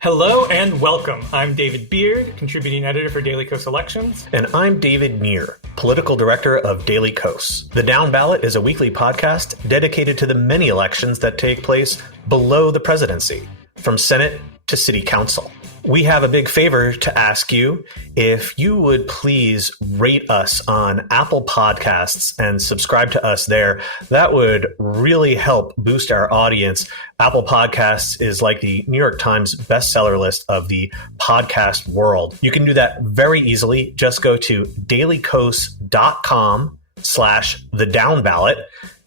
Hello and welcome. I'm David Beard, contributing editor for Daily Kos Elections. And I'm David Neer, political director of Daily Kos. The Downballot is a weekly podcast dedicated to the many elections that take place below the presidency, from Senate to City Council. We have a big favor to ask you. If you would please rate us on Apple Podcasts and subscribe to us there, that would really help boost our audience. Apple Podcasts is like the New York Times bestseller list of the podcast world. You can do that very easily. Just go to dailykos.com/thedownballot.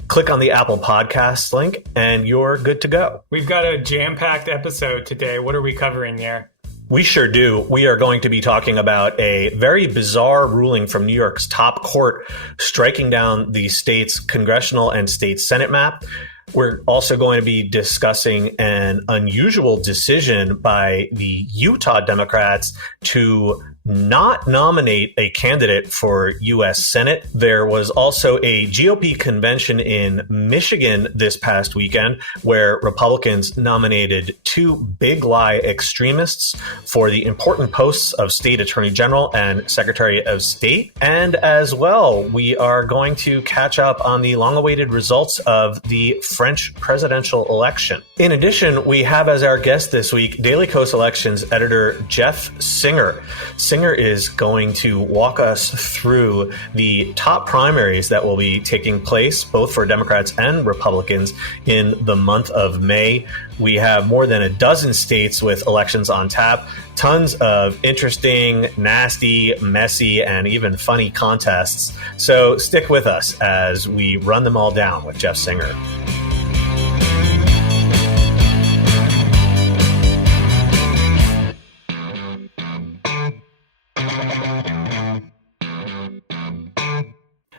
Click on the Apple Podcasts link and you're good to go. We've got a jam-packed episode today. What are we covering here? We sure do. We are going to be talking about a very bizarre ruling from New York's top court striking down the state's congressional and state Senate map. We're also going to be discussing an unusual decision by the Utah Democrats to not nominate a candidate for U.S. Senate. There was also a GOP convention in Michigan this past weekend where Republicans nominated two Big Lie extremists for the important posts of State Attorney General and Secretary of State. And as well, we are going to catch up on the long-awaited results of the French presidential election. In addition, we have as our guest this week, Daily Kos Elections editor Jeff Singer. Singer is going to walk us through the top primaries that will be taking place, both for Democrats and Republicans, in the month of May. We have more than a dozen states with elections on tap, tons of interesting, nasty, messy, and even funny contests. So stick with us as we run them all down with Jeff Singer.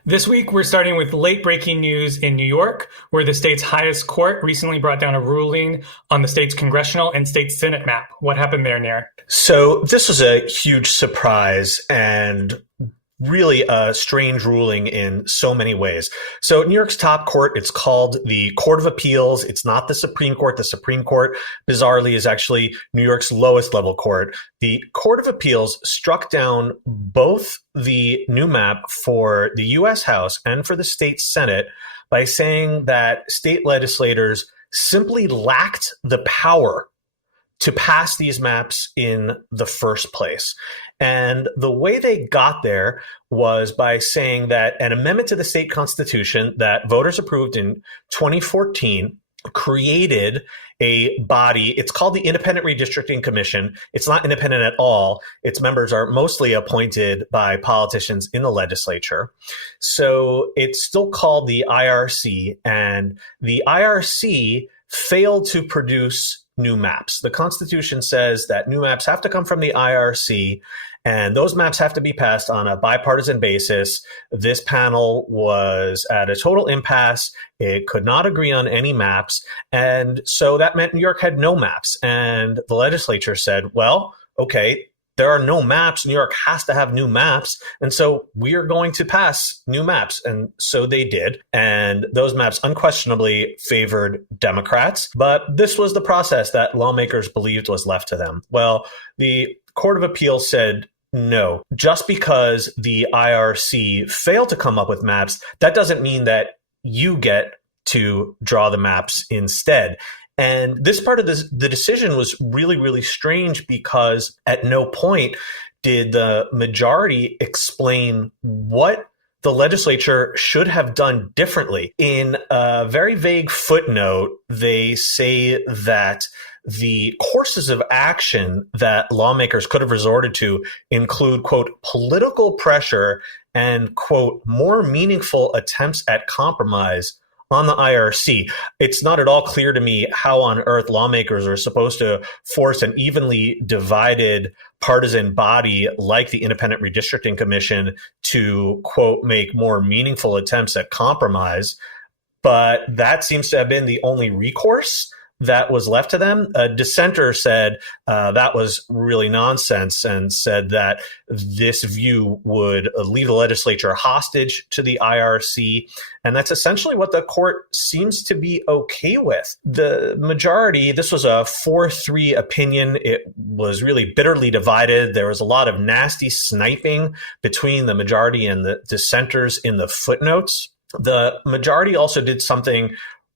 This week, we're starting with late-breaking news in New York, where the state's highest court recently brought down a ruling on the state's congressional and state Senate map. What happened there, Neer? So this was a huge surprise and really a strange ruling in so many ways. So New York's top court, it's called the Court of Appeals. It's not the Supreme Court. The Supreme Court, bizarrely, is actually New York's lowest level court. The Court of Appeals struck down both the new map for the U.S. House and for the state Senate by saying that state legislators simply lacked the power to pass these maps in the first place. And the way they got there was by saying that an amendment to the state constitution that voters approved in 2014 created a body. It's called the Independent Redistricting Commission. It's not independent at all. Its members are mostly appointed by politicians in the legislature. So it's still called the IRC, and the IRC failed to produce new maps. The Constitution says that new maps have to come from the IRC, and those maps have to be passed on a bipartisan basis. This panel was at a total impasse. It could not agree on any maps. And so that meant New York had no maps. And the legislature said, well, okay, there are no maps. New York has to have new maps. And so we are going to pass new maps. And so they did. And those maps unquestionably favored Democrats. But this was the process that lawmakers believed was left to them. Well, the Court of Appeals said, no, just because the IRC failed to come up with maps, that doesn't mean that you get to draw the maps instead. And this part of the decision was really, really strange because at no point did the majority explain what the legislature should have done differently. In a very vague footnote, they say that the courses of action that lawmakers could have resorted to include, quote, political pressure and, quote, more meaningful attempts at compromise on the IRC. It's not at all clear to me how on earth lawmakers are supposed to force an evenly divided partisan body like the Independent Redistricting Commission to, quote, make more meaningful attempts at compromise. But that seems to have been the only recourse. that was left to them. A dissenter said that was really nonsense and said that this view would leave the legislature hostage to the IRC. And that's essentially what the court seems to be okay with. The majority, this was a 4-3 opinion. It was really bitterly divided. There was a lot of nasty sniping between the majority and the dissenters in the footnotes. The majority also did something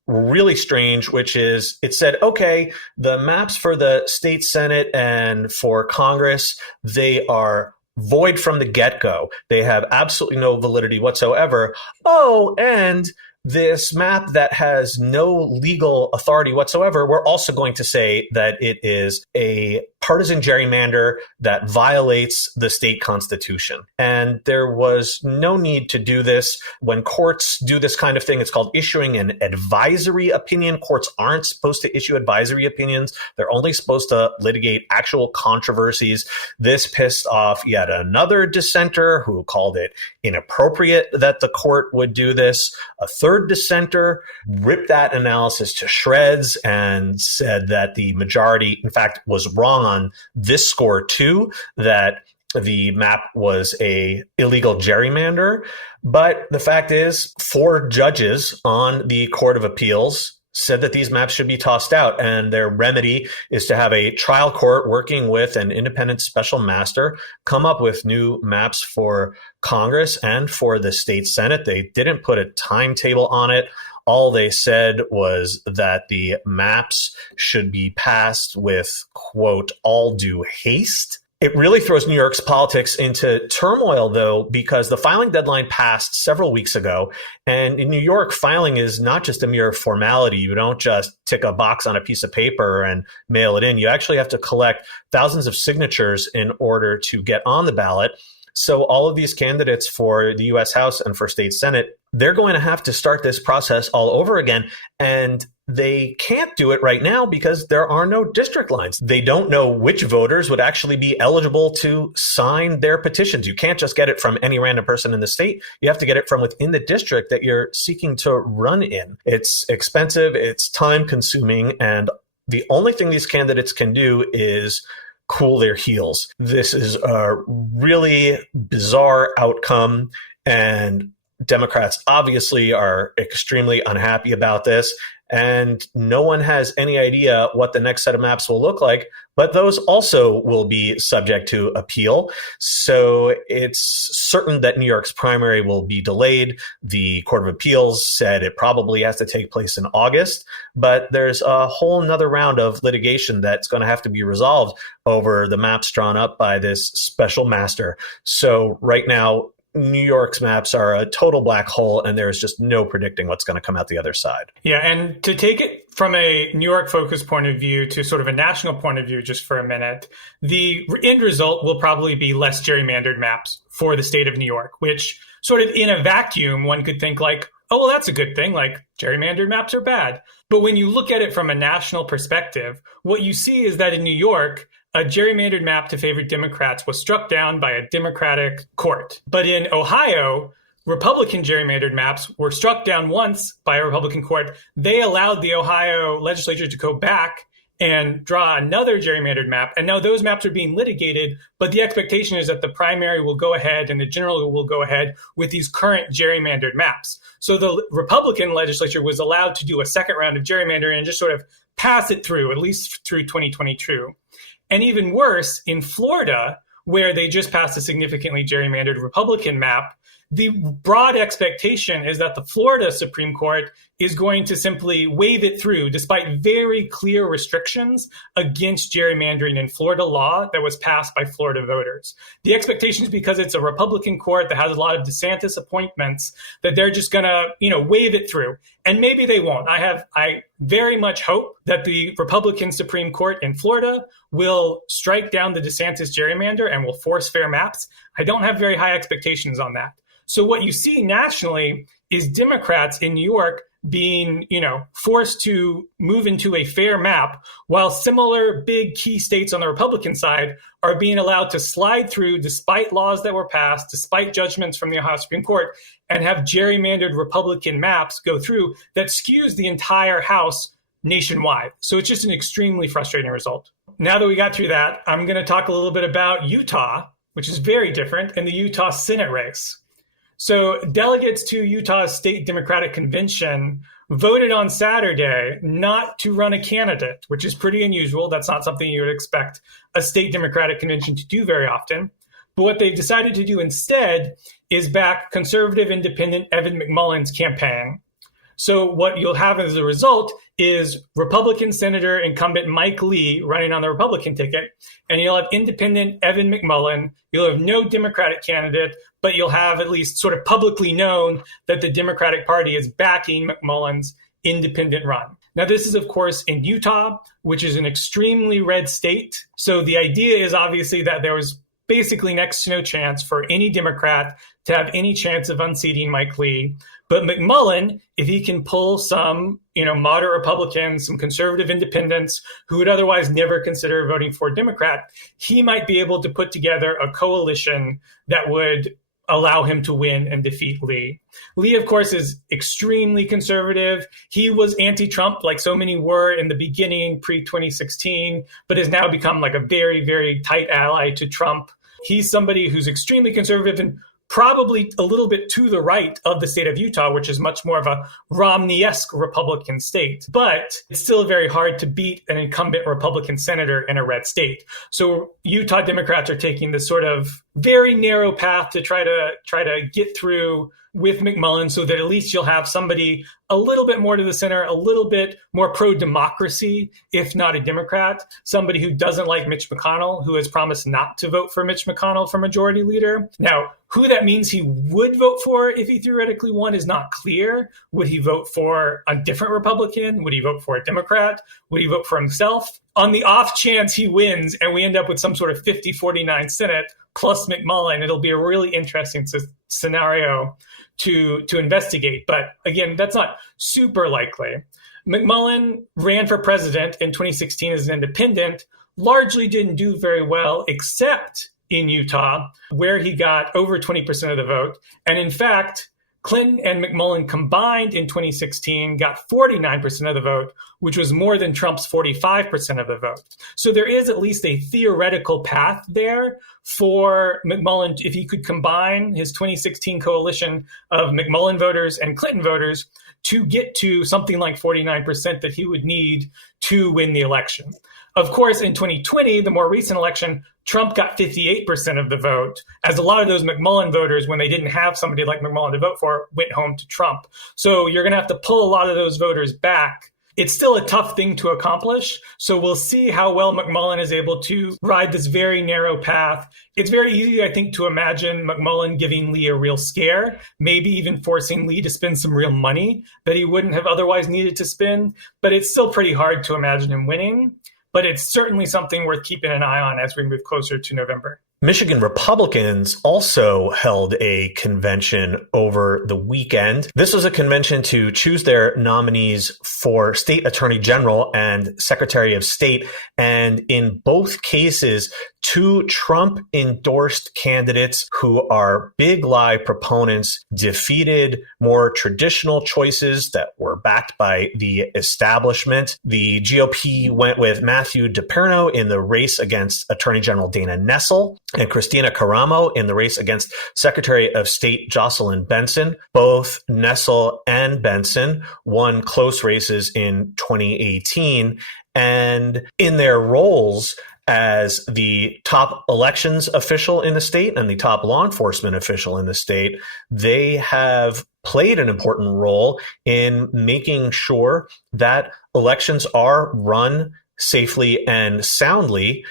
really strange, which is it said, okay, the maps for the state Senate and for Congress, they are void from the get-go. They have absolutely no validity whatsoever. Oh, and this map that has no legal authority whatsoever, we're also going to say that it is a partisan gerrymander that violates the state constitution. And there was no need to do this. When courts do this kind of thing, it's called issuing an advisory opinion. Courts aren't supposed to issue advisory opinions. They're only supposed to litigate actual controversies. This pissed off yet another dissenter who called it inappropriate that the court would do this. A third dissenter ripped that analysis to shreds and said that the majority, in fact, was wrong on this score too, that the map was a illegal gerrymander. But the fact is, 4 judges on the Court of Appeals said that these maps should be tossed out, and their remedy is to have a trial court working with an independent special master come up with new maps for Congress and for the state Senate. They didn't put a timetable on it. All they said was that the maps should be passed with, quote, all due haste. It really throws New York's politics into turmoil, though, because the filing deadline passed several weeks ago. And in New York, filing is not just a mere formality. You don't just tick a box on a piece of paper and mail it in. You actually have to collect thousands of signatures in order to get on the ballot. So all of these candidates for the U.S. House and for state Senate, they're going to have to start this process all over again. And they can't do it right now because there are no district lines. They don't know which voters would actually be eligible to sign their petitions. You can't just get it from any random person in the state. You have to get it from within the district that you're seeking to run in. It's expensive, it's time consuming, and the only thing these candidates can do is cool their heels. This is a really bizarre outcome, and Democrats obviously are extremely unhappy about this, and no one has any idea what the next set of maps will look like, but those also will be subject to appeal. So it's certain that New York's primary will be delayed. The Court of Appeals said it probably has to take place in August, but there's a whole nother round of litigation that's going to have to be resolved over the maps drawn up by this special master. So right now, New York's maps are a total black hole, and there's just no predicting what's going to come out the other side. Yeah, and to take it from a New York-focused point of view to sort of a national point of view just for a minute, the end result will probably be less gerrymandered maps for the state of New York, which sort of in a vacuum, one could think like, oh, well, that's a good thing, like gerrymandered maps are bad. But when you look at it from a national perspective, what you see is that in New York, a gerrymandered map to favor Democrats was struck down by a Democratic court. But in Ohio, Republican gerrymandered maps were struck down once by a Republican court. They allowed the Ohio legislature to go back and draw another gerrymandered map. And now those maps are being litigated, but the expectation is that the primary will go ahead and the general will go ahead with these current gerrymandered maps. So the Republican legislature was allowed to do a second round of gerrymandering and just sort of pass it through, at least through 2022. And even worse, in Florida, where they just passed a significantly gerrymandered Republican map, the broad expectation is that the Florida Supreme Court is going to simply wave it through, despite very clear restrictions against gerrymandering in Florida law that was passed by Florida voters. The expectation is because it's a Republican court that has a lot of DeSantis appointments that they're just going to, wave it through. And maybe they won't. I very much hope that the Republican Supreme Court in Florida will strike down the DeSantis gerrymander and will force fair maps. I don't have very high expectations on that. So what you see nationally is Democrats in New York being, forced to move into a fair map, while similar big key states on the Republican side are being allowed to slide through despite laws that were passed, despite judgments from the Ohio Supreme Court, and have gerrymandered Republican maps go through that skews the entire House nationwide. So it's just an extremely frustrating result. Now that we got through that, I'm going to talk a little bit about Utah, which is very different, and the Utah Senate race. So delegates to Utah's state Democratic convention voted on Saturday not to run a candidate, which is pretty unusual. That's not something you would expect a state Democratic convention to do very often. But what they've decided to do instead is back conservative independent Evan McMullin's campaign. So what you'll have as a result is Republican Senator incumbent Mike Lee running on the Republican ticket, and you'll have independent Evan McMullin. You'll have no Democratic candidate, but you'll have at least sort of publicly known that the Democratic Party is backing McMullin's independent run. Now, this is, of course, in Utah, which is an extremely red state. So the idea is obviously that there was basically next to no chance for any Democrat to have any chance of unseating Mike Lee. But McMullin, if he can pull some, moderate Republicans, some conservative independents who would otherwise never consider voting for a Democrat, he might be able to put together a coalition that would allow him to win and defeat Lee. Lee, of course, is extremely conservative. He was anti-Trump, like so many were in the beginning, pre-2016, but has now become like a very, very tight ally to Trump. He's somebody who's extremely conservative and probably a little bit to the right of the state of Utah, which is much more of a Romney-esque Republican state. But it's still very hard to beat an incumbent Republican senator in a red state. So Utah Democrats are taking this sort of very narrow path to try to get through with McMullin so that at least you'll have somebody a little bit more to the center, a little bit more pro-democracy, if not a Democrat, somebody who doesn't like Mitch McConnell, who has promised not to vote for Mitch McConnell for majority leader. Now, who that means he would vote for if he theoretically won is not clear. Would he vote for a different Republican? Would he vote for a Democrat? Would he vote for himself? On the off chance he wins and we end up with some sort of 50-49 Senate plus McMullin, it'll be a really interesting scenario to investigate. But again, that's not super likely. McMullin ran for president in 2016 as an independent, largely didn't do very well, except in Utah, where he got over 20% of the vote. And in fact, Clinton and McMullin combined in 2016 got 49% of the vote, which was more than Trump's 45% of the vote. So there is at least a theoretical path there for McMullin, if he could combine his 2016 coalition of McMullin voters and Clinton voters to get to something like 49% that he would need to win the election. Of course, in 2020, the more recent election, Trump got 58% of the vote, as a lot of those McMullin voters, when they didn't have somebody like McMullin to vote for, went home to Trump. So you're going to have to pull a lot of those voters back. It's still a tough thing to accomplish. So we'll see how well McMullin is able to ride this very narrow path. It's very easy, I think, to imagine McMullin giving Lee a real scare, maybe even forcing Lee to spend some real money that he wouldn't have otherwise needed to spend. But it's still pretty hard to imagine him winning. But it's certainly something worth keeping an eye on as we move closer to November. Michigan Republicans also held a convention over the weekend. This was a convention to choose their nominees for state attorney general and secretary of state. And in both cases, two Trump-endorsed candidates who are big lie proponents defeated more traditional choices that were backed by the establishment. The GOP went with Matthew DePerno in the race against Attorney General Dana Nessel and Christina Caramo in the race against Secretary of State Jocelyn Benson. Both Nessel and Benson won close races in 2018. And in their roles as the top elections official in the state and the top law enforcement official in the state, they have played an important role in making sure that elections are run safely and soundly.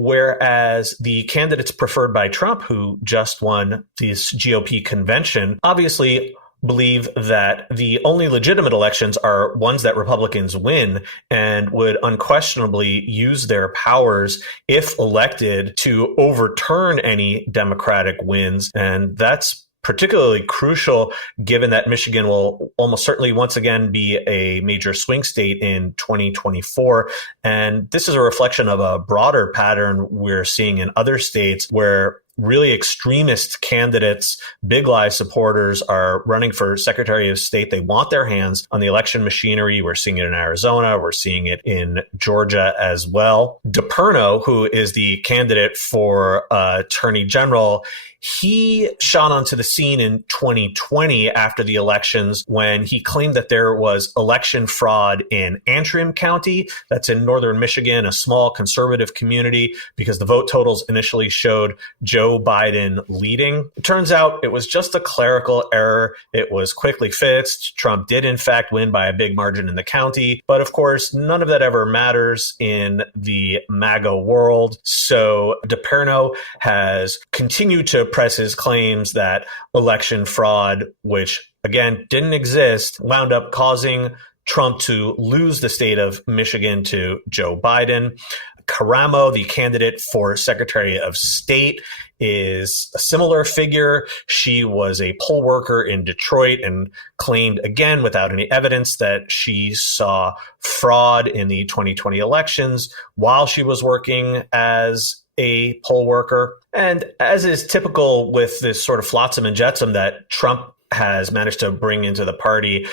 Whereas the candidates preferred by Trump, who just won this GOP convention, obviously believe that the only legitimate elections are ones that Republicans win and would unquestionably use their powers, if elected, to overturn any Democratic wins. And that's particularly crucial given that Michigan will almost certainly once again be a major swing state in 2024. And this is a reflection of a broader pattern we're seeing in other states where really extremist candidates, Big Lie supporters, are running for Secretary of State. They want their hands on the election machinery. We're seeing it in Arizona. We're seeing it in Georgia as well. DePerno, who is the candidate for Attorney General, he shot onto the scene in 2020 after the elections when he claimed that there was election fraud in Antrim County. That's in northern Michigan, a small conservative community, because the vote totals initially showed Joe Biden leading. It turns out it was just a clerical error. It was quickly fixed. Trump did, in fact, win by a big margin in the county. But of course, none of that ever matters in the MAGA world. So DePerno has continued to press his claims that election fraud, which again didn't exist, wound up causing Trump to lose the state of Michigan to Joe Biden. Karamo, the candidate for Secretary of State, is a similar figure. She was a poll worker in Detroit and claimed, again, without any evidence, that she saw fraud in the 2020 elections while she was working as a poll worker. And as is typical with this sort of flotsam and jetsam that Trump has managed to bring into the party,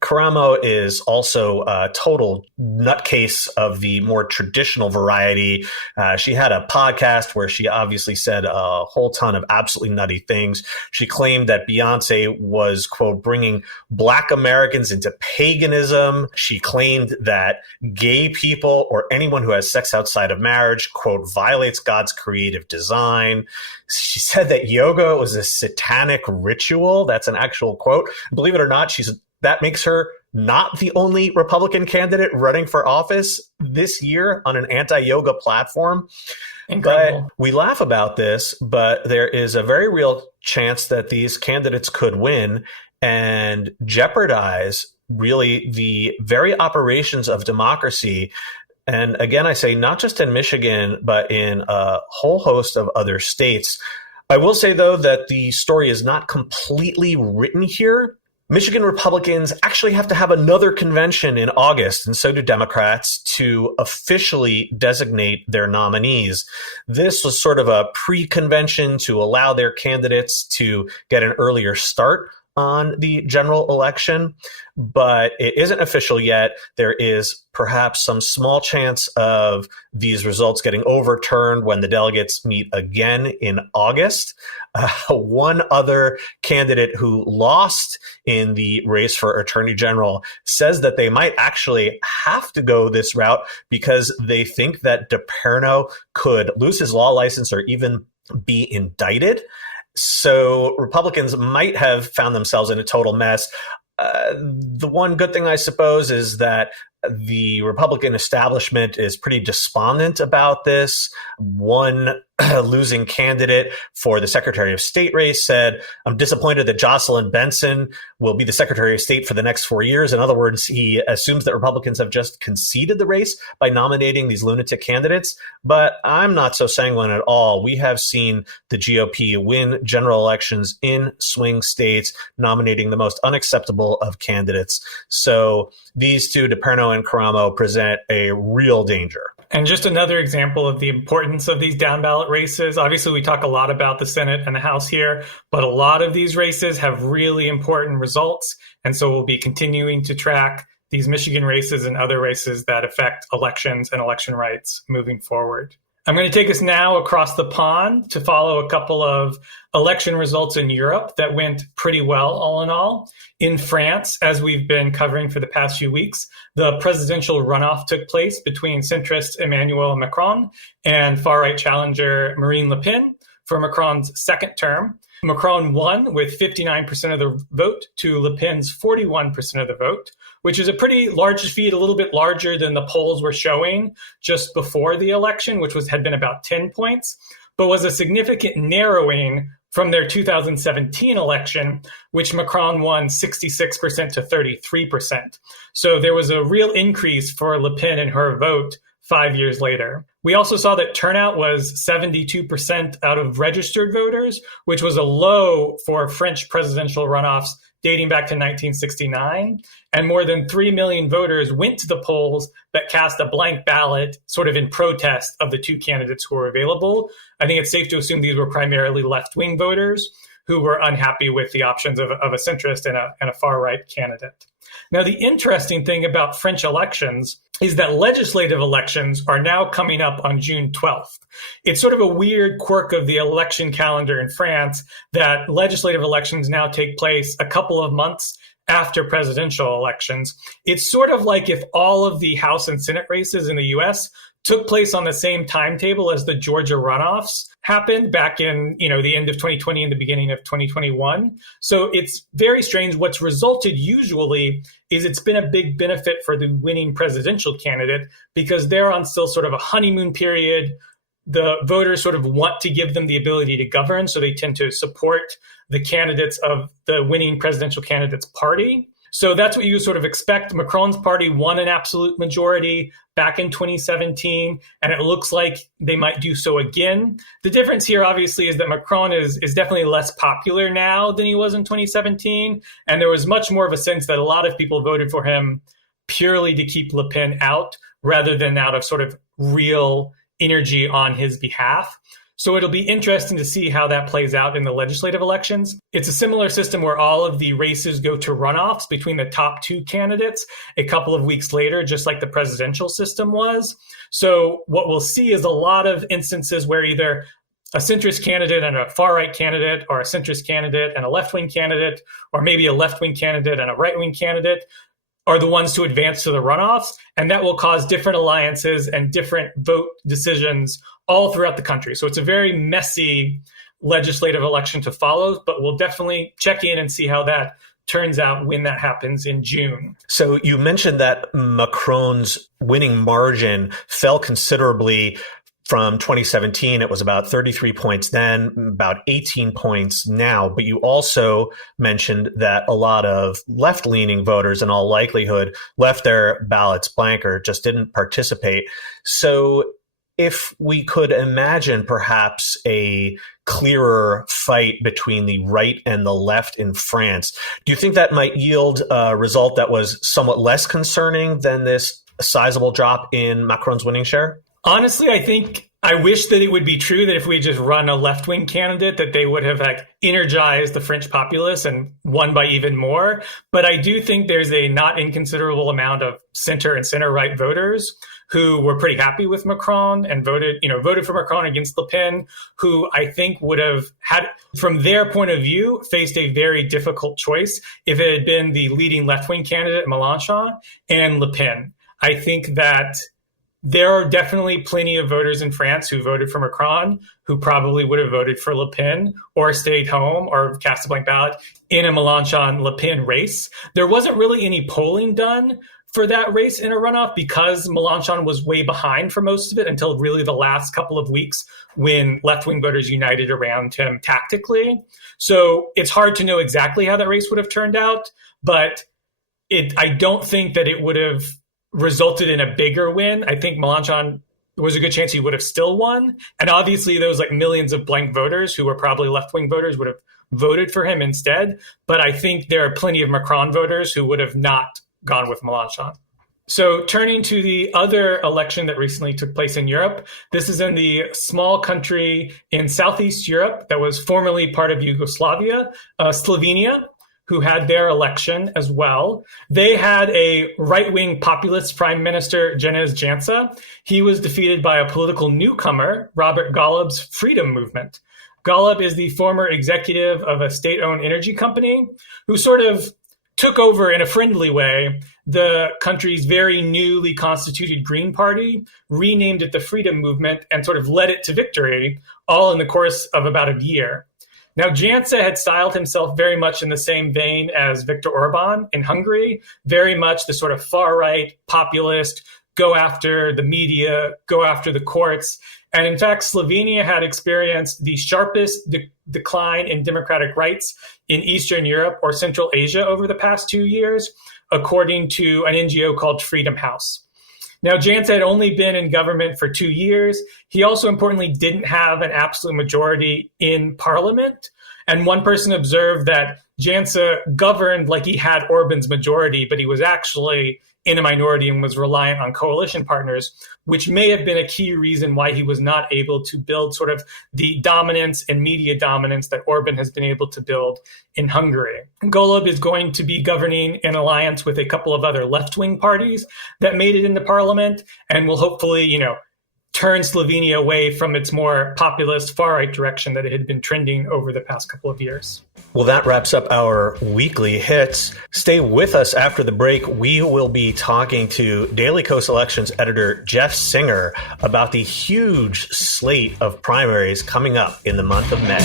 Karamo is also a total nutcase of the more traditional variety. She had a podcast where she obviously said a whole ton of absolutely nutty things. She claimed that Beyonce was, quote, bringing Black Americans into paganism. She claimed that gay people or anyone who has sex outside of marriage, quote, violates God's creative design. She said that yoga was a satanic ritual. That's an actual quote. Believe it or not, that makes her not the only Republican candidate running for office this year on an anti-yoga platform. Incredible. But we laugh about this, but there is a very real chance that these candidates could win and jeopardize really the very operations of democracy. And again, I say not just in Michigan, but in a whole host of other states. I will say, though, that the story is not completely written here. Michigan Republicans actually have to have another convention in August, and so do Democrats, to officially designate their nominees. This was sort of a pre-convention to allow their candidates to get an earlier start on the general election, but it isn't official yet. There is perhaps some small chance of these results getting overturned when the delegates meet again in August. One other candidate who lost in the race for Attorney General says that they might actually have to go this route because they think that DePerno could lose his law license or even be indicted. So Republicans might have found themselves in a total mess. The one good thing, I suppose, is that the Republican establishment is pretty despondent about this. One losing candidate for the Secretary of State race said, "I'm disappointed that Jocelyn Benson will be the Secretary of State for the next 4 years." In other words, he assumes that Republicans have just conceded the race by nominating these lunatic candidates. But I'm not so sanguine at all. We have seen the GOP win general elections in swing states, nominating the most unacceptable of candidates. So these two, DePerno and Karamo, present a real danger. And just another example of the importance of these down ballot races. Obviously, we talk a lot about the Senate and the House here, but a lot of these races have really important results. And so we'll be continuing to track these Michigan races and other races that affect elections and election rights moving forward. I'm going to take us now across the pond to follow a couple of election results in Europe that went pretty well, all in all. In France, as we've been covering for the past few weeks, the presidential runoff took place between centrist Emmanuel Macron and far-right challenger Marine Le Pen for Macron's second term. Macron won with 59% of the vote to Le Pen's 41% of the vote, which is a pretty large defeat, a little bit larger than the polls were showing just before the election, which had been about 10 points, but was a significant narrowing from their 2017 election, which Macron won 66% to 33%. So there was a real increase for Le Pen in her vote 5 years later. We also saw that turnout was 72% out of registered voters, which was a low for French presidential runoffs dating back to 1969. And more than 3 million voters went to the polls but cast a blank ballot sort of in protest of the two candidates who were available. I think it's safe to assume these were primarily left-wing voters who were unhappy with the options of a centrist and a far-right candidate. Now, the interesting thing about French elections is that legislative elections are now coming up on June 12th. It's sort of a weird quirk of the election calendar in France that legislative elections now take place a couple of months after presidential elections. It's sort of like if all of the House and Senate races in the US took place on the same timetable as the Georgia runoffs happened back in, the end of 2020 and the beginning of 2021. So it's very strange. What's resulted usually is it's been a big benefit for the winning presidential candidate because they're on still sort of a honeymoon period. The voters sort of want to give them the ability to govern, so they tend to support the candidates of the winning presidential candidate's party. So that's what you sort of expect. Macron's party won an absolute majority back in 2017, and it looks like they might do so again. The difference here, obviously, is that Macron is definitely less popular now than he was in 2017, and there was much more of a sense that a lot of people voted for him purely to keep Le Pen out rather than out of sort of real energy on his behalf. So it'll be interesting to see how that plays out in the legislative elections. It's a similar system where all of the races go to runoffs between the top two candidates a couple of weeks later, just like the presidential system was. So what we'll see is a lot of instances where either a centrist candidate and a far-right candidate, or a centrist candidate and a left-wing candidate, or maybe a left-wing candidate and a right-wing candidate are the ones to advance to the runoffs. And that will cause different alliances and different vote decisions all throughout the country. So it's a very messy legislative election to follow, but we'll definitely check in and see how that turns out when that happens in June. So you mentioned that Macron's winning margin fell considerably from 2017. It was about 33 points then, about 18 points now. But you also mentioned that a lot of left-leaning voters, in all likelihood, left their ballots blank or just didn't participate. So if we could imagine perhaps a clearer fight between the right and the left in France, do you think that might yield a result that was somewhat less concerning than this sizable drop in Macron's winning share? Honestly, I wish that it would be true that if we just run a left-wing candidate, that they would have energized the French populace and won by even more. But I do think there's a not inconsiderable amount of center and center-right voters who were pretty happy with Macron and voted for Macron against Le Pen, who I think would have had, from their point of view, faced a very difficult choice if it had been the leading left-wing candidate, Mélenchon, and Le Pen. I think that there are definitely plenty of voters in France who voted for Macron who probably would have voted for Le Pen or stayed home or cast a blank ballot in a Mélenchon-Le Pen race. There wasn't really any polling done for that race in a runoff because Mélenchon was way behind for most of it until really the last couple of weeks when left-wing voters united around him tactically. So it's hard to know exactly how that race would have turned out, but I don't think that it would have resulted in a bigger win. I think Mélenchon, there was a good chance he would have still won. And obviously those millions of blank voters who were probably left-wing voters would have voted for him instead. But I think there are plenty of Macron voters who would have not gone with Mélenchon. So turning to the other election that recently took place in Europe, this is in the small country in Southeast Europe that was formerly part of Yugoslavia, Slovenia, who had their election as well. They had a right-wing populist prime minister, Janez Janša. He was defeated by a political newcomer, Robert Golub's Freedom Movement. Golub is the former executive of a state-owned energy company who sort of took over in a friendly way the country's very newly constituted Green Party, renamed it the Freedom Movement, and sort of led it to victory, all in the course of about a year. Now, Janša had styled himself very much in the same vein as Viktor Orban in Hungary, very much the sort of far-right populist, go after the media, go after the courts. And in fact, Slovenia had experienced the sharpest decline in democratic rights in Eastern Europe or Central Asia over the past 2 years, according to an NGO called Freedom House. Now, Janša had only been in government for 2 years. He also, importantly, didn't have an absolute majority in parliament. And one person observed that Jansa governed like he had Orban's majority, but he was actually in a minority and was reliant on coalition partners, which may have been a key reason why he was not able to build sort of the dominance and media dominance that Orban has been able to build in Hungary. Golob is going to be governing in alliance with a couple of other left-wing parties that made it into parliament and will hopefully, turn Slovenia away from its more populist far-right direction that it had been trending over the past couple of years. Well, that wraps up our weekly hits. Stay with us after the break. We will be talking to Daily Kos Elections editor Jeff Singer about the huge slate of primaries coming up in the month of May.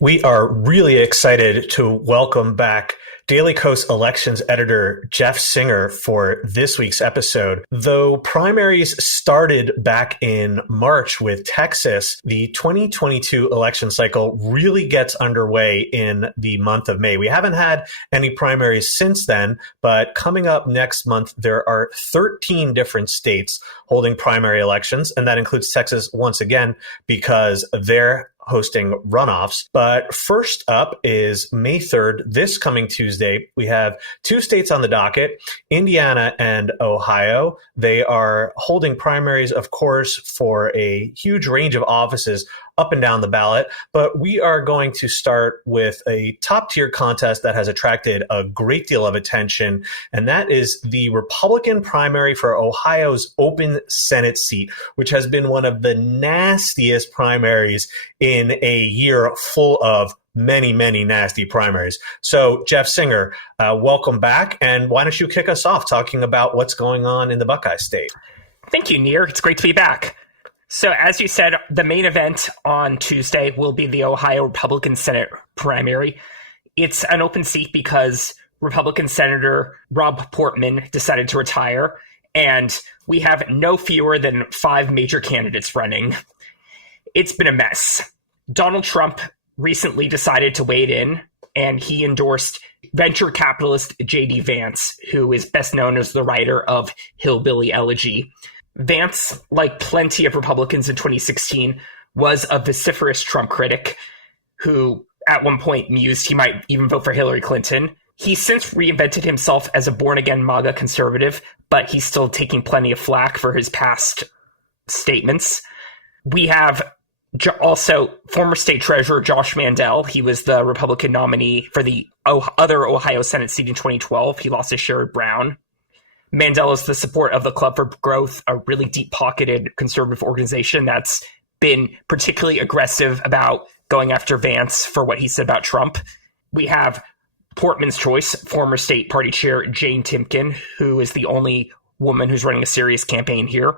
We are really excited to welcome back Daily Kos Elections editor Jeff Singer for this week's episode. Though primaries started back in March with Texas, the 2022 election cycle really gets underway in the month of May. We haven't had any primaries since then, but coming up next month, there are 13 different states holding primary elections, and that includes Texas once again because they're hosting runoffs. But first up is May 3rd, this coming Tuesday. We have two states on the docket, Indiana and Ohio. They are holding primaries, of course, for a huge range of offices up and down the ballot. But we are going to start with a top-tier contest that has attracted a great deal of attention, and that is the Republican primary for Ohio's open Senate seat, which has been one of the nastiest primaries in a year full of many, many nasty primaries. So, Jeff Singer, welcome back, and why don't you kick us off talking about what's going on in the Buckeye State? Thank you, Nir. It's great to be back. So, as you said, the main event on Tuesday will be the Ohio Republican Senate primary. It's an open seat because Republican Senator Rob Portman decided to retire, and we have no fewer than 5 major candidates running. It's been a mess. Donald Trump recently decided to wade in, and he endorsed venture capitalist J.D. Vance, who is best known as the writer of Hillbilly Elegy. Vance, like plenty of Republicans in 2016, was a vociferous Trump critic who at one point mused he might even vote for Hillary Clinton. He's since reinvented himself as a born-again MAGA conservative, but he's still taking plenty of flack for his past statements. We have also former state treasurer Josh Mandel. He was the Republican nominee for the other Ohio Senate seat in 2012. He lost to Sherrod Brown. Mandel is the support of the Club for Growth, a really deep-pocketed conservative organization that's been particularly aggressive about going after Vance for what he said about Trump. We have Portman's choice, former state party chair Jane Timken, who is the only woman who's running a serious campaign here.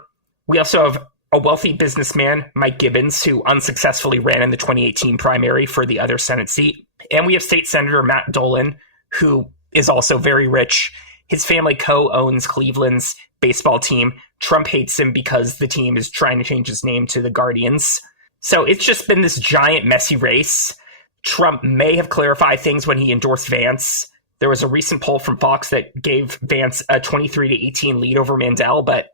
We also have a wealthy businessman, Mike Gibbons, who unsuccessfully ran in the 2018 primary for the other Senate seat. And we have State Senator Matt Dolan, who is also very rich. His family co-owns Cleveland's baseball team. Trump hates him because the team is trying to change its name to the Guardians. So it's just been this giant, messy race. Trump may have clarified things when he endorsed Vance. There was a recent poll from Fox that gave Vance a 23-18 lead over Mandel, but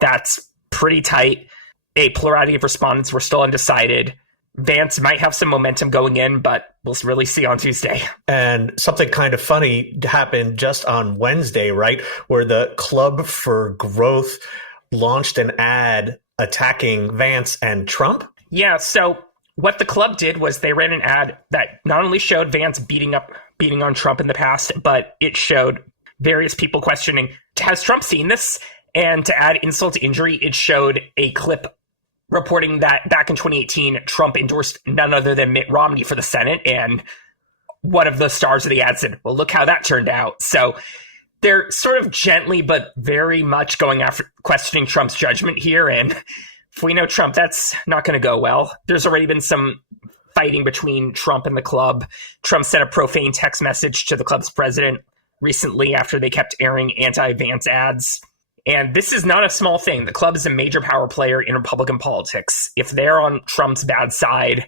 that's pretty tight. A plurality of respondents were still undecided. Vance might have some momentum going in, but we'll really see on Tuesday. And something kind of funny happened just on Wednesday, right? Where the Club for Growth launched an ad attacking Vance and Trump. Yeah, so what the club did was they ran an ad that not only showed Vance beating on Trump in the past, but it showed various people questioning, has Trump seen this? And to add insult to injury, it showed a clip reporting that back in 2018, Trump endorsed none other than Mitt Romney for the Senate. And one of the stars of the ad said, well, look how that turned out. So they're sort of gently, but very much going after questioning Trump's judgment here. And if we know Trump, that's not going to go well. There's already been some fighting between Trump and the club. Trump sent a profane text message to the club's president recently after they kept airing anti-Vance ads. And this is not a small thing. The club is a major power player in Republican politics. If they're on Trump's bad side,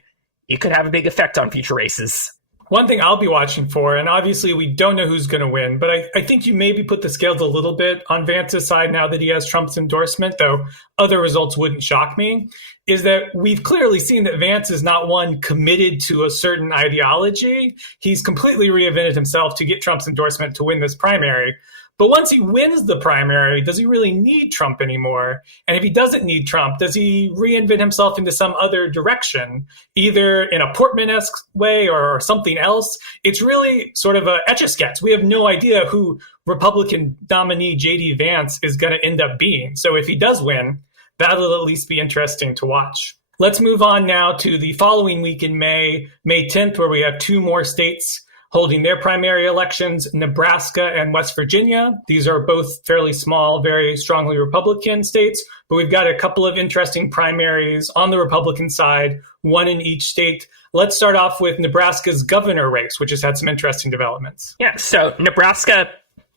it could have a big effect on future races. One thing I'll be watching for, and obviously we don't know who's going to win, but I think you maybe put the scales a little bit on Vance's side now that he has Trump's endorsement, though other results wouldn't shock me, is that we've clearly seen that Vance is not one committed to a certain ideology. He's completely reinvented himself to get Trump's endorsement to win this primary. But once he wins the primary, does he really need Trump anymore? And if he doesn't need Trump, does he reinvent himself into some other direction, either in a Portman-esque way or something else? It's really sort of a etch-a-sketch. We have no idea who Republican nominee J.D. Vance is going to end up being. So if he does win, that'll at least be interesting to watch. Let's move on now to the following week in May 10th, where we have two more states holding their primary elections, Nebraska and West Virginia. These are both fairly small, very strongly Republican states, but we've got a couple of interesting primaries on the Republican side, one in each state. Let's start off with Nebraska's governor race, which has had some interesting developments. Yeah, so Nebraska,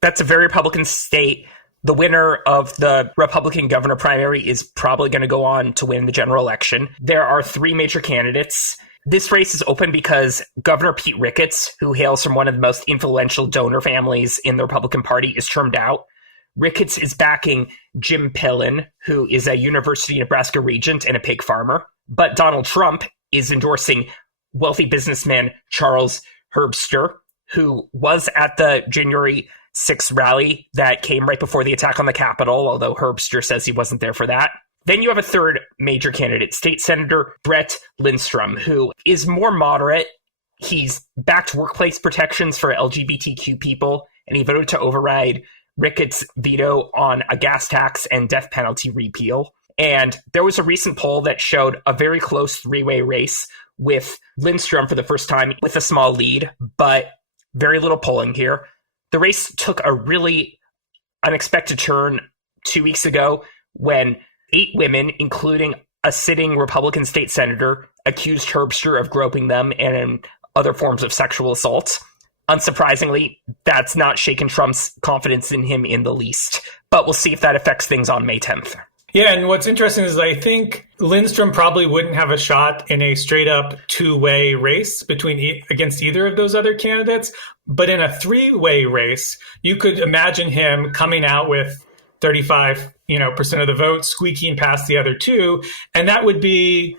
that's a very Republican state. The winner of the Republican governor primary is probably going to go on to win the general election. There are three major candidates. This race is open because Governor Pete Ricketts, who hails from one of the most influential donor families in the Republican Party, is termed out. Ricketts is backing Jim Pillen, who is a University of Nebraska regent and a pig farmer. But Donald Trump is endorsing wealthy businessman Charles Herbster, who was at the January 6th rally that came right before the attack on the Capitol, although Herbster says he wasn't there for that. Then you have a third major candidate, State Senator Brett Lindstrom, who is more moderate. He's backed workplace protections for LGBTQ people, and he voted to override Ricketts' veto on a gas tax and death penalty repeal. And there was a recent poll that showed a very close three-way race with Lindstrom for the first time with a small lead, but very little polling here. The race took a really unexpected turn 2 weeks ago when 8 women, including a sitting Republican state senator, accused Herbster of groping them and other forms of sexual assault. Unsurprisingly, that's not shaken Trump's confidence in him in the least. But we'll see if that affects things on May 10th. Yeah, and what's interesting is I think Lindstrom probably wouldn't have a shot in a straight-up two-way race against either of those other candidates. But in a three-way race, you could imagine him coming out with 35% of the vote, squeaking past the other two, and that would be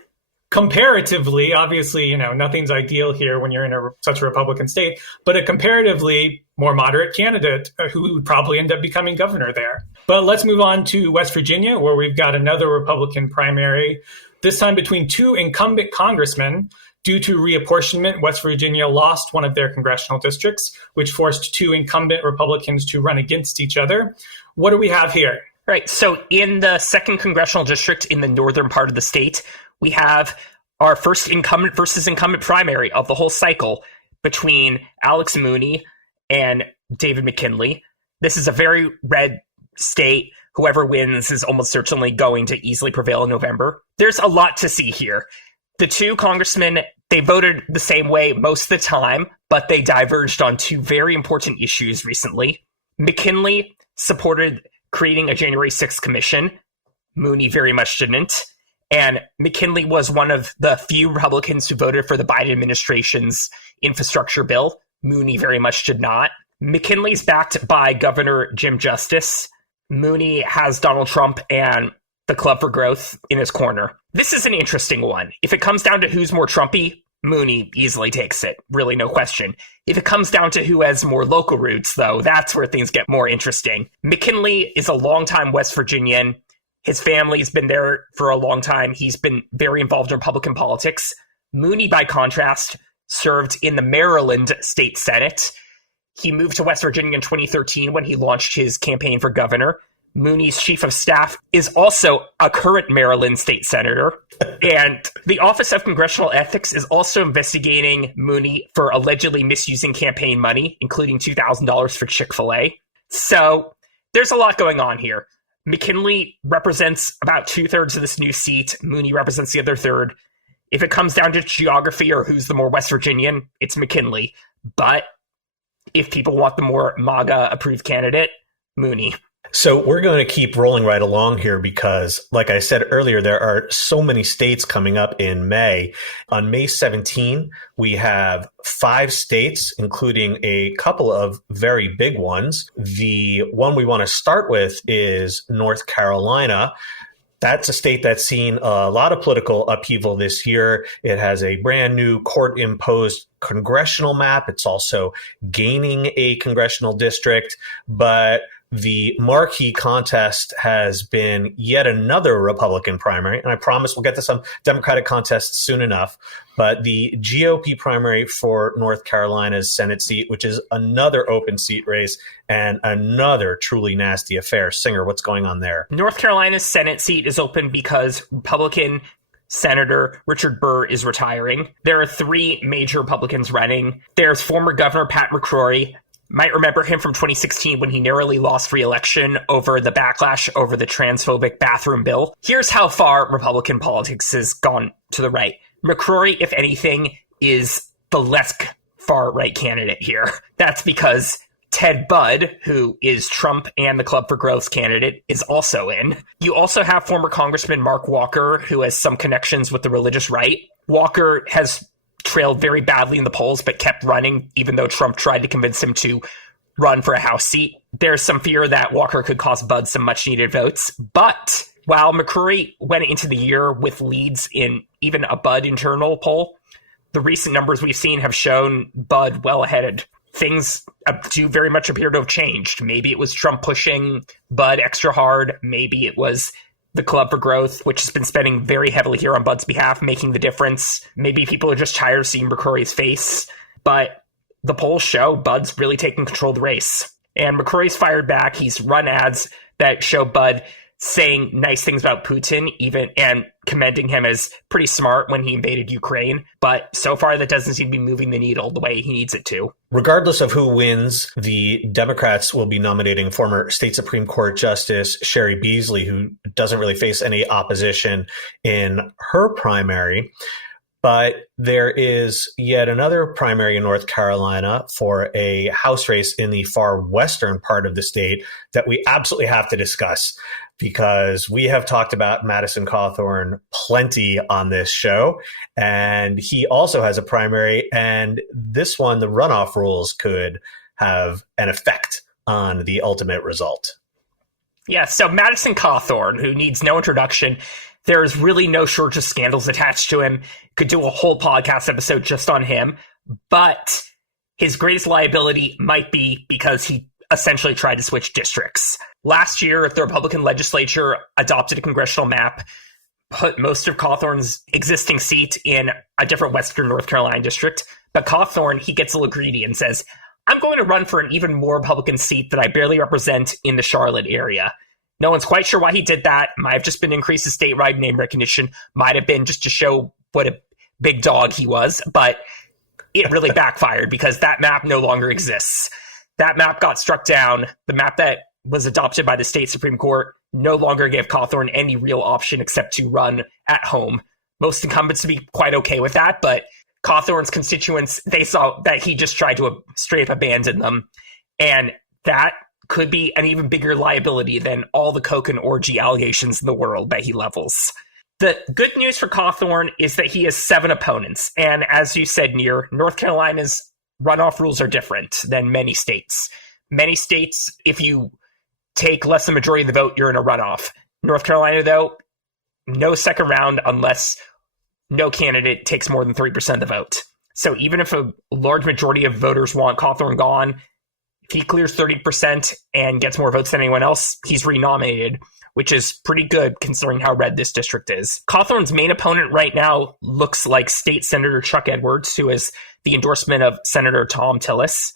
comparatively, obviously, nothing's ideal here when you're in such a Republican state, but a comparatively more moderate candidate who would probably end up becoming governor there. But let's move on to West Virginia, where we've got another Republican primary, this time between two incumbent congressmen. Due to reapportionment, West Virginia lost one of their congressional districts, which forced two incumbent Republicans to run against each other. What do we have here? Right. So in the 2nd congressional district in the northern part of the state, we have our first incumbent versus incumbent primary of the whole cycle between Alex Mooney and David McKinley. This is a very red state. Whoever wins is almost certainly going to easily prevail in November. There's a lot to see here. The two congressmen, they voted the same way most of the time, but they diverged on two very important issues recently. McKinley supported creating a January 6th commission. Mooney very much didn't. And McKinley was one of the few Republicans who voted for the Biden administration's infrastructure bill. Mooney very much did not. McKinley's backed by Governor Jim Justice. Mooney has Donald Trump and the Club for Growth in his corner. This is an interesting one. If it comes down to who's more Trumpy, Mooney easily takes it. Really, no question. If it comes down to who has more local roots, though, that's where things get more interesting. McKinley is a longtime West Virginian. His family's been there for a long time. He's been very involved in Republican politics. Mooney, by contrast, served in the Maryland State Senate. He moved to West Virginia in 2013 when he launched his campaign for governor. Mooney's chief of staff is also a current Maryland state senator. And the Office of Congressional Ethics is also investigating Mooney for allegedly misusing campaign money, including $2,000 for Chick-fil-A. So there's a lot going on here. McKinley represents about 2/3 of this new seat. Mooney represents the other third. If it comes down to geography or who's the more West Virginian, it's McKinley. But if people want the more MAGA-approved candidate, Mooney. So we're going to keep rolling right along here because, like I said earlier, there are so many states coming up in May. On May 17, we have 5 states, including a couple of very big ones. The one we want to start with is North Carolina. That's a state that's seen a lot of political upheaval this year. It has a brand new court-imposed congressional map. It's also gaining a congressional district, but the marquee contest has been yet another Republican primary, and I promise we'll get to some Democratic contests soon enough, but the GOP primary for North Carolina's Senate seat, which is another open seat race and another truly nasty affair. Singer, what's going on there? North Carolina's Senate seat is open because Republican Senator Richard Burr is retiring. There are 3 major Republicans running. There's former Governor Pat McCrory. Might remember him from 2016 when he narrowly lost re-election over the backlash over the transphobic bathroom bill. Here's how far Republican politics has gone to the right. McCrory, if anything, is the less far-right candidate here. That's because Ted Budd, who is Trump and the Club for Growth's candidate, is also in. You also have former Congressman Mark Walker, who has some connections with the religious right. Walker has trailed very badly in the polls, but kept running, even though Trump tried to convince him to run for a House seat. There's some fear that Walker could cost Budd some much-needed votes. But while McCrory went into the year with leads in even a Budd internal poll, the recent numbers we've seen have shown Budd well ahead. Things do very much appear to have changed. Maybe it was Trump pushing Budd extra hard. Maybe it was the Club for Growth, which has been spending very heavily here on Budd's behalf, making the difference. Maybe people are just tired of seeing McCrory's face, but the polls show Budd's really taking control of the race. And McCrory's fired back. He's run ads that show Budd saying nice things about Putin, even and commending him as pretty smart when he invaded Ukraine. But so far, that doesn't seem to be moving the needle the way he needs it to. Regardless of who wins, the Democrats will be nominating former State Supreme Court Justice Sherry Beasley, who doesn't really face any opposition in her primary. But there is yet another primary in North Carolina for a House race in the far western part of the state that we absolutely have to discuss, because we have talked about Madison Cawthorne plenty on this show, and he also has a primary, and this one, the runoff rules could have an effect on the ultimate result. Yeah, so Madison Cawthorne, who needs no introduction, there's really no shortage of scandals attached to him. Could do a whole podcast episode just on him, but his greatest liability might be because he essentially tried to switch districts. Last year, the Republican legislature adopted a congressional map, put most of Cawthorne's existing seat in a different Western North Carolina district. But Cawthorne, he gets a little greedy and says, I'm going to run for an even more Republican seat that I barely represent in the Charlotte area. No one's quite sure why he did that. Might have just been to increase his statewide name recognition. Might have been just to show what a big dog he was. But it really backfired because that map no longer exists. That map got struck down. The map that was adopted by the state Supreme Court no longer gave Cawthorne any real option except to run at home. Most incumbents would be quite okay with that, but Cawthorne's constituents, they saw that he just tried to straight up abandon them. And that could be an even bigger liability than all the coke and orgy allegations in the world that he levels. The good news for Cawthorne is that he has 7 opponents. And as you said, Nir, North Carolina's runoff rules are different than many states. Many states, if you take less than the majority of the vote, you're in a runoff. North Carolina, though, no second round unless no candidate takes more than 3% of the vote. So even if a large majority of voters want Cawthorne gone, if he clears 30% and gets more votes than anyone else, he's renominated, which is pretty good considering how red this district is. Cawthorne's main opponent right now looks like State Senator Chuck Edwards, who is the endorsement of Senator Tom Tillis.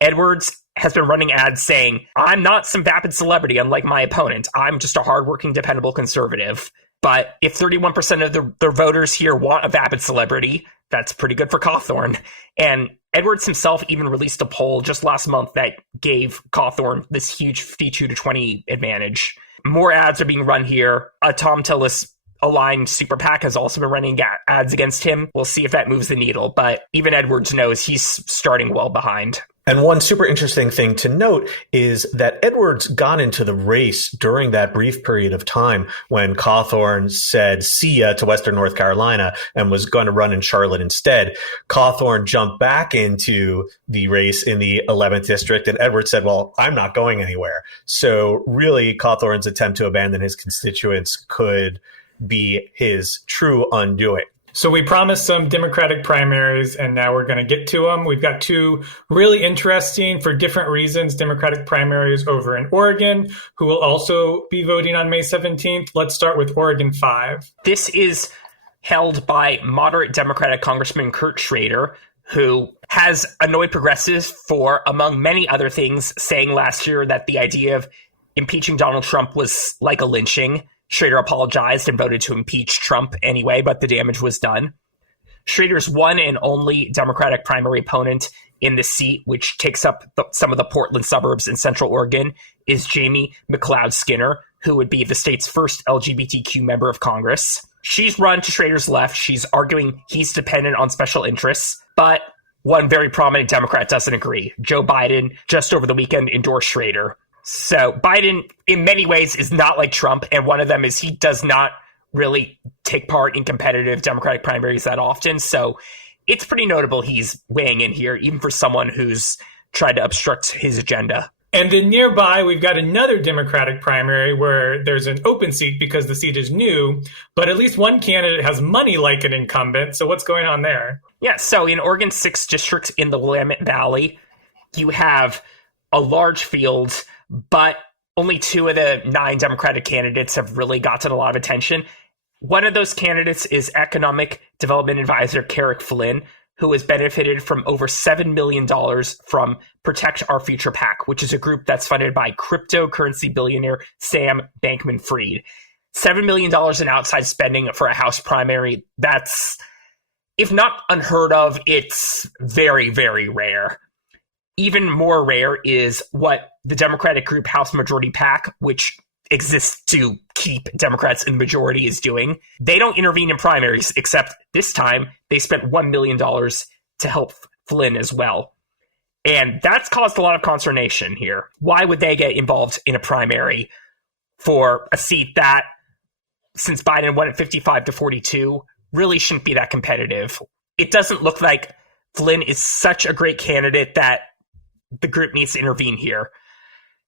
Edwards has been running ads saying, I'm not some vapid celebrity unlike my opponent. I'm just a hardworking, dependable conservative. But if 31% of the voters here want a vapid celebrity, that's pretty good for Cawthorne. And Edwards himself even released a poll just last month that gave Cawthorne this huge 52-20 advantage. More ads are being run here. A Tom Tillis aligned super PAC has also been running ads against him. We'll see if that moves the needle. But even Edwards knows he's starting well behind. And one super interesting thing to note is that Edwards got into the race during that brief period of time when Cawthorne said see ya to Western North Carolina and was going to run in Charlotte instead. Cawthorne jumped back into the race in the 11th district, and Edwards said, well, I'm not going anywhere. So really, Cawthorne's attempt to abandon his constituents could be his true undoing. So we promised some Democratic primaries, and now we're going to get to them. We've got two really interesting, for different reasons, Democratic primaries over in Oregon, who will also be voting on May 17th. Let's start with Oregon 5. This is held by moderate Democratic Congressman Kurt Schrader, who has annoyed progressives for, among many other things, saying last year that the idea of impeaching Donald Trump was like a lynching. Schrader apologized and voted to impeach Trump anyway, but the damage was done. Schrader's one and only Democratic primary opponent in the seat, which takes up some of the Portland suburbs in Central Oregon, is Jamie McLeod Skinner, who would be the state's first LGBTQ member of Congress. She's run to Schrader's left. She's arguing he's dependent on special interests, but one very prominent Democrat doesn't agree. Joe Biden, just over the weekend, endorsed Schrader. So Biden, in many ways, is not like Trump, and one of them is he does not really take part in competitive Democratic primaries that often. So it's pretty notable he's weighing in here, even for someone who's tried to obstruct his agenda. And then nearby, we've got another Democratic primary where there's an open seat because the seat is new, but at least one candidate has money like an incumbent. So what's going on there? Yeah, so in Oregon's 6th district in the Willamette Valley, you have a large field, but only 2 of the 9 Democratic candidates have really gotten a lot of attention. One of those candidates is Economic Development Advisor Carrick Flynn, who has benefited from over $7 million from Protect Our Future PAC, which is a group that's funded by cryptocurrency billionaire Sam Bankman-Fried. $7 million in outside spending for a House primary, that's, if not unheard of, it's very, very rare. Even more rare is what the Democratic group House Majority PAC, which exists to keep Democrats in the majority, is doing. They don't intervene in primaries, except this time they spent $1 million to help Flynn as well. And that's caused a lot of consternation here. Why would they get involved in a primary for a seat that, since Biden won at 55-42, really shouldn't be that competitive? It doesn't look like Flynn is such a great candidate that the group needs to intervene here.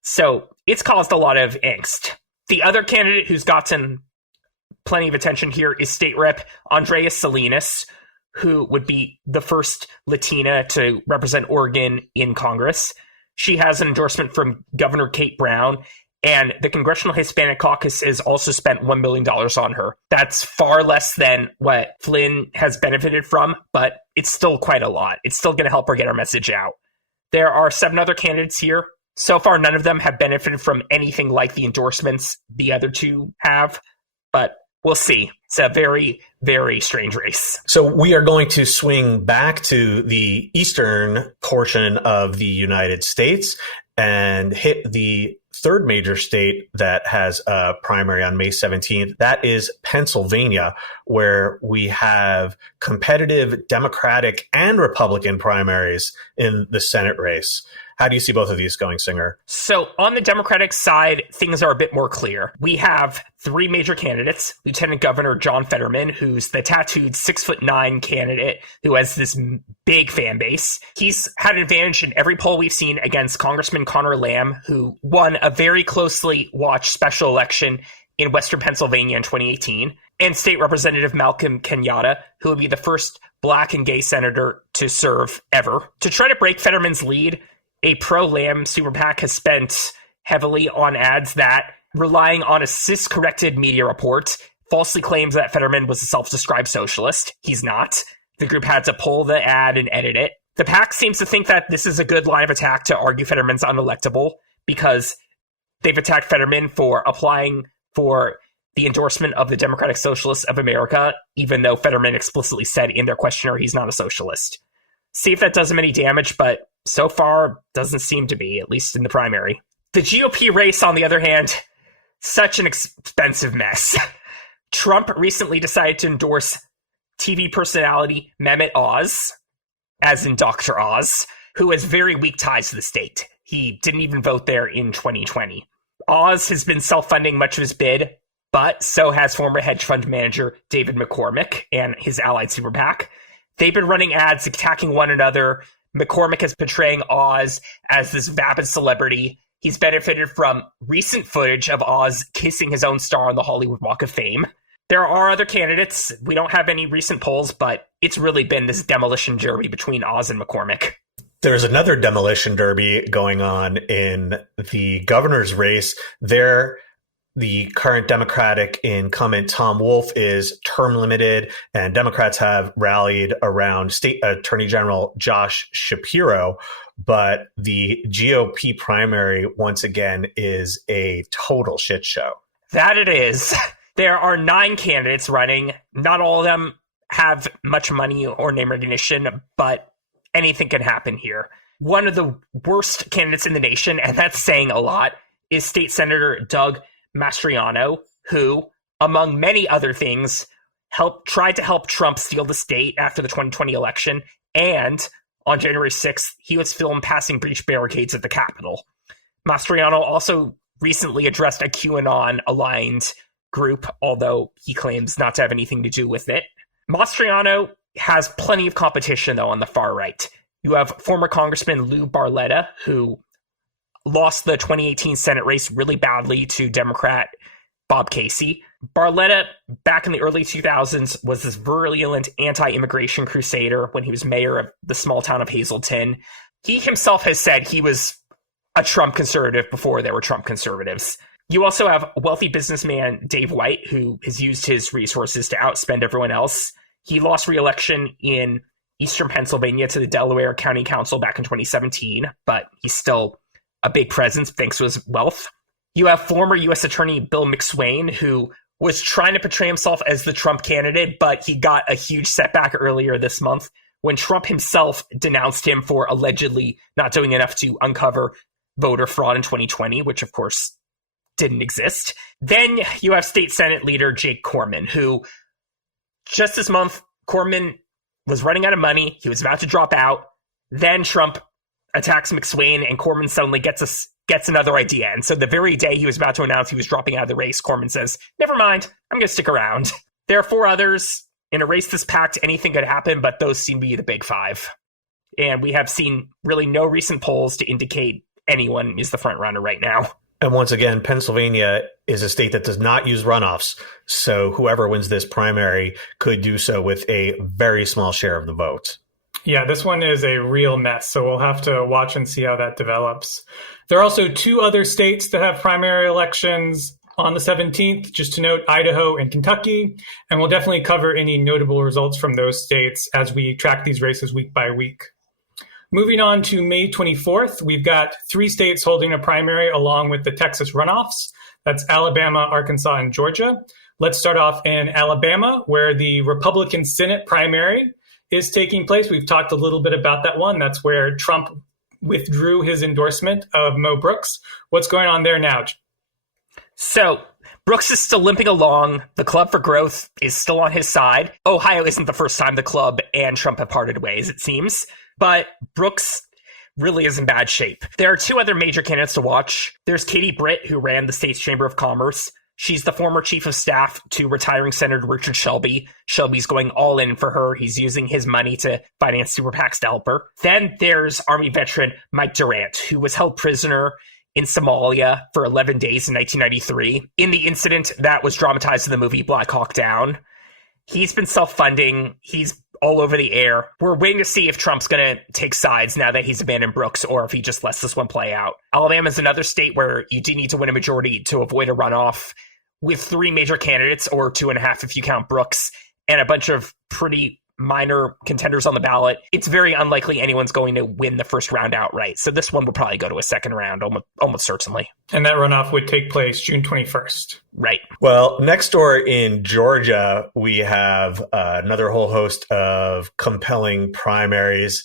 So it's caused a lot of angst. The other candidate who's gotten plenty of attention here is State Rep Andrea Salinas, who would be the first Latina to represent Oregon in Congress. She has an endorsement from Governor Kate Brown, and the Congressional Hispanic Caucus has also spent $1 million on her. That's far less than what Flynn has benefited from, but it's still quite a lot. It's still going to help her get her message out. There are 7 other candidates here. So far, none of them have benefited from anything like the endorsements the other 2 have, but we'll see. It's a very, very strange race. So we are going to swing back to the eastern portion of the United States and hit the third major state that has a primary on May 17th. That is Pennsylvania, where we have competitive Democratic and Republican primaries in the Senate race. How do you see both of these going, Singer? So on the Democratic side, things are a bit more clear. We have 3 major candidates. Lieutenant Governor John Fetterman, who's the tattooed 6'9" candidate who has this big fan base. He's had an advantage in every poll we've seen against Congressman Connor Lamb, who won a very closely watched special election in Western Pennsylvania in 2018, and State Representative Malcolm Kenyatta, who will be the first Black and gay senator to serve ever. To try to break Fetterman's lead, a pro-Lamb super PAC has spent heavily on ads that, relying on a cis-corrected media report, falsely claims that Fetterman was a self-described socialist. He's not. The group had to pull the ad and edit it. The PAC seems to think that this is a good line of attack to argue Fetterman's unelectable because they've attacked Fetterman for applying for the endorsement of the Democratic Socialists of America, even though Fetterman explicitly said in their questionnaire he's not a socialist. See if that does him any damage, but so far doesn't seem to be, at least in the primary. The GOP race, on the other hand, such an expensive mess. Trump recently decided to endorse TV personality Mehmet Oz, as in Dr. Oz, who has very weak ties to the state. He didn't even vote there in 2020. Oz has been self-funding much of his bid, but so has former hedge fund manager David McCormick and his allied super PAC. They've been running ads attacking one another. McCormick is portraying Oz as this vapid celebrity. He's benefited from recent footage of Oz kissing his own star on the Hollywood Walk of Fame. There are other candidates. We don't have any recent polls, but it's really been this demolition derby between Oz and McCormick. There's another demolition derby going on in the governor's race. There, the current Democratic incumbent Tom Wolf is term limited, and Democrats have rallied around State Attorney General Josh Shapiro. But the GOP primary, once again, is a total shit show. That it is. There are 9 candidates running. Not all of them have much money or name recognition, but anything can happen here. One of the worst candidates in the nation, and that's saying a lot, is State Senator Doug Mastriano, who, among many other things, tried to help Trump steal the state after the 2020 election, and on January 6th, he was filmed passing breach barricades at the Capitol. Mastriano also recently addressed a QAnon-aligned group, although he claims not to have anything to do with it. Mastriano has plenty of competition, though, on the far right. You have former Congressman Lou Barletta, who lost the 2018 Senate race really badly to Democrat Bob Casey. Barletta, back in the early 2000s, was this virulent anti-immigration crusader when he was mayor of the small town of Hazleton. He himself has said he was a Trump conservative before there were Trump conservatives. You also have wealthy businessman Dave White, who has used his resources to outspend everyone else. He lost re-election in eastern Pennsylvania to the Delaware County Council back in 2017, but he's still a big presence thanks to his wealth. You have former U.S. Attorney Bill McSwain, who was trying to portray himself as the Trump candidate, but he got a huge setback earlier this month when Trump himself denounced him for allegedly not doing enough to uncover voter fraud in 2020, which of course didn't exist. Then you have State Senate leader Jake Corman, who just this month, Corman was running out of money. He was about to drop out. Then Trump attacks McSwain, and Corman suddenly gets another idea. And so the very day he was about to announce he was dropping out of the race, Corman says, never mind, I'm going to stick around. There are 4 others. In a race this packed, anything could happen, but those seem to be the big 5. And we have seen really no recent polls to indicate anyone is the front runner right now. And once again, Pennsylvania is a state that does not use runoffs. So whoever wins this primary could do so with a very small share of the vote. Yeah, this one is a real mess. So we'll have to watch and see how that develops. There are also 2 other states that have primary elections on the 17th, just to note, Idaho and Kentucky. And we'll definitely cover any notable results from those states as we track these races week by week. Moving on to May 24th, we've got 3 states holding a primary along with the Texas runoffs. That's Alabama, Arkansas, and Georgia. Let's start off in Alabama, where the Republican Senate primary is taking place. We've talked a little bit about that one. That's where Trump withdrew his endorsement of Mo Brooks. What's going on there now? So Brooks is still limping along. The Club for Growth is still on his side. Ohio isn't the first time the club and Trump have parted ways, it seems. But Brooks really is in bad shape. There are 2 other major candidates to watch. There's Katie Britt, who ran the state's Chamber of Commerce. She's the former chief of staff to retiring Senator Richard Shelby. Shelby's going all in for her. He's using his money to finance super PACs to help her. Then there's Army veteran Mike Durant, who was held prisoner in Somalia for 11 days in 1993 in the incident that was dramatized in the movie Black Hawk Down. He's been self-funding. He's all over the air. We're waiting to see if Trump's going to take sides now that he's abandoned Brooks or if he just lets this one play out. Alabama is another state where you do need to win a majority to avoid a runoff with 3 major candidates, or 2.5 if you count Brooks, and a bunch of pretty minor contenders on the ballot. It's very unlikely anyone's going to win the first round outright. So this one will probably go to a second round, almost certainly. And that runoff would take place June 21st. Right. Well, next door in Georgia, we have another whole host of compelling primaries.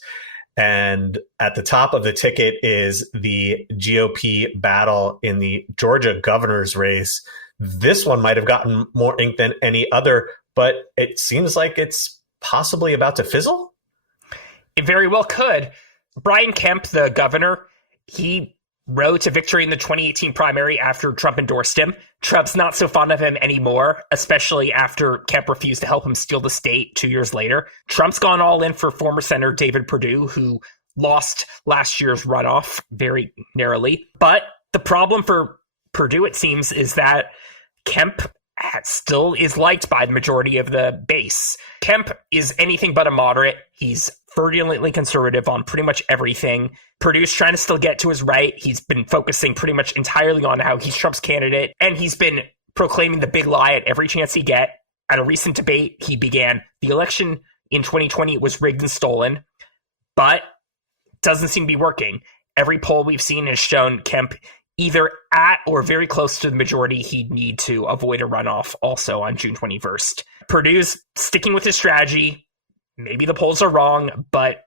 And at the top of the ticket is the GOP battle in the Georgia governor's race. This one might have gotten more ink than any other, but it seems like it's possibly about to fizzle? It very well could. Brian Kemp, the governor, he rode to victory in the 2018 primary after Trump endorsed him. Trump's not so fond of him anymore, especially after Kemp refused to help him steal the state 2 years later. Trump's gone all in for former Senator David Perdue, who lost last year's runoff very narrowly. But the problem for Perdue, it seems, is that Kemp still is liked by the majority of the base. Kemp is anything but a moderate. He's virulently conservative on pretty much everything. Perdue's trying to still get to his right. He's been focusing pretty much entirely on how he's Trump's candidate, and he's been proclaiming the big lie at every chance he get. At a recent debate, he began, the election in 2020 was rigged and stolen, but doesn't seem to be working. Every poll we've seen has shown Kemp either at or very close to the majority he'd need to avoid a runoff also on June 21st. Perdue's sticking with his strategy. Maybe the polls are wrong, but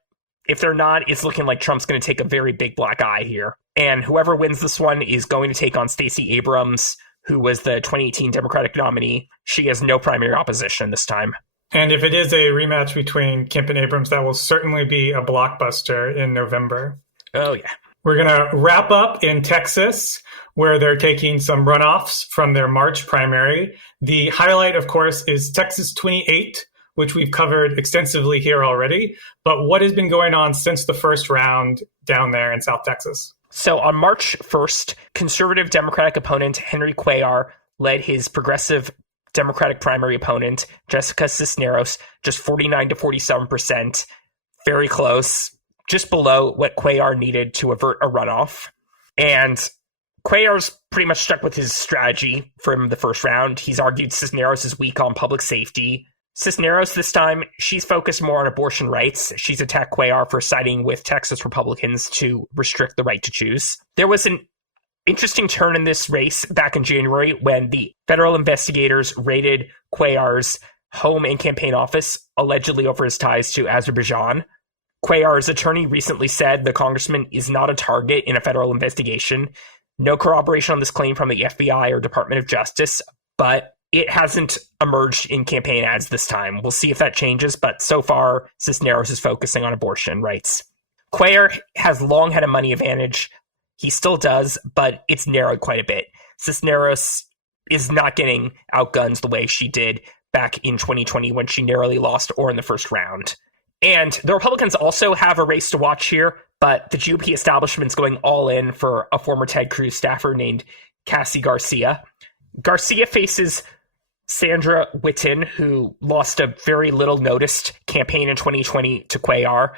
if they're not, it's looking like Trump's going to take a very big black eye here. And whoever wins this one is going to take on Stacey Abrams, who was the 2018 Democratic nominee. She has no primary opposition this time. And if it is a rematch between Kemp and Abrams, that will certainly be a blockbuster in November. Oh, yeah. We're going to wrap up in Texas, where they're taking some runoffs from their March primary. The highlight, of course, is Texas 28, which we've covered extensively here already. But what has been going on since the first round down there in South Texas? So on March 1st, conservative Democratic opponent Henry Cuellar led his progressive Democratic primary opponent, Jessica Cisneros, just 49 to 47%, very close, just below what Cuellar needed to avert a runoff. And Cuellar's pretty much stuck with his strategy from the first round. He's argued Cisneros is weak on public safety. Cisneros this time, she's focused more on abortion rights. She's attacked Cuellar for siding with Texas Republicans to restrict the right to choose. There was an interesting turn in this race back in January when the federal investigators raided Cuellar's home and campaign office, allegedly over his ties to Azerbaijan. Cuellar's attorney recently said the congressman is not a target in a federal investigation. No corroboration on this claim from the FBI or Department of Justice, but it hasn't emerged in campaign ads this time. We'll see if that changes, but so far, Cisneros is focusing on abortion rights. Cuellar has long had a money advantage. He still does, but it's narrowed quite a bit. Cisneros is not getting outgunned the way she did back in 2020 when she narrowly lost or in the first round. And the Republicans also have a race to watch here, but the GOP establishment's going all in for a former Ted Cruz staffer named Cassie Garcia. Garcia faces Sandra Whitten, who lost a very little noticed campaign in 2020 to Cuellar.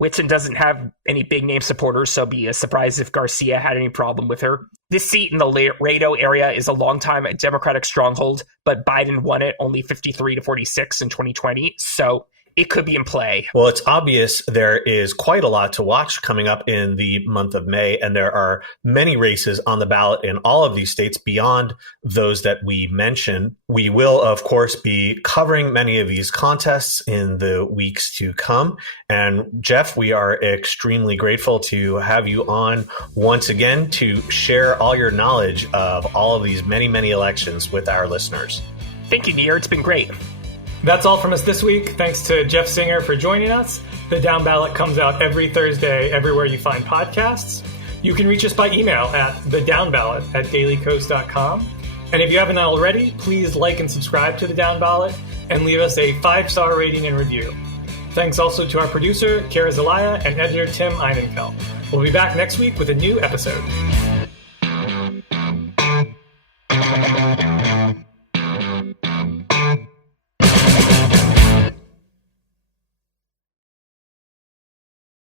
Whitten doesn't have any big name supporters, so it'd be a surprise if Garcia had any problem with her. This seat in the Laredo area is a longtime Democratic stronghold, but Biden won it only 53 to 46 in 2020, so it could be in play. Well, it's obvious there is quite a lot to watch coming up in the month of May, and there are many races on the ballot in all of these states beyond those that we mentioned. We will, of course, be covering many of these contests in the weeks to come. And Jeff, we are extremely grateful to have you on once again to share all your knowledge of all of these many, many elections with our listeners. Thank you, Neer. It's been great. That's all from us this week. Thanks to Jeff Singer for joining us. The Down Ballot comes out every Thursday everywhere you find podcasts. You can reach us by email at thedownballot@dailykos.com. And if you haven't already, please like and subscribe to The Down Ballot and leave us a 5-star rating and review. Thanks also to our producer, Kara Zelaya, and editor, Tim Einenfeld. We'll be back next week with a new episode.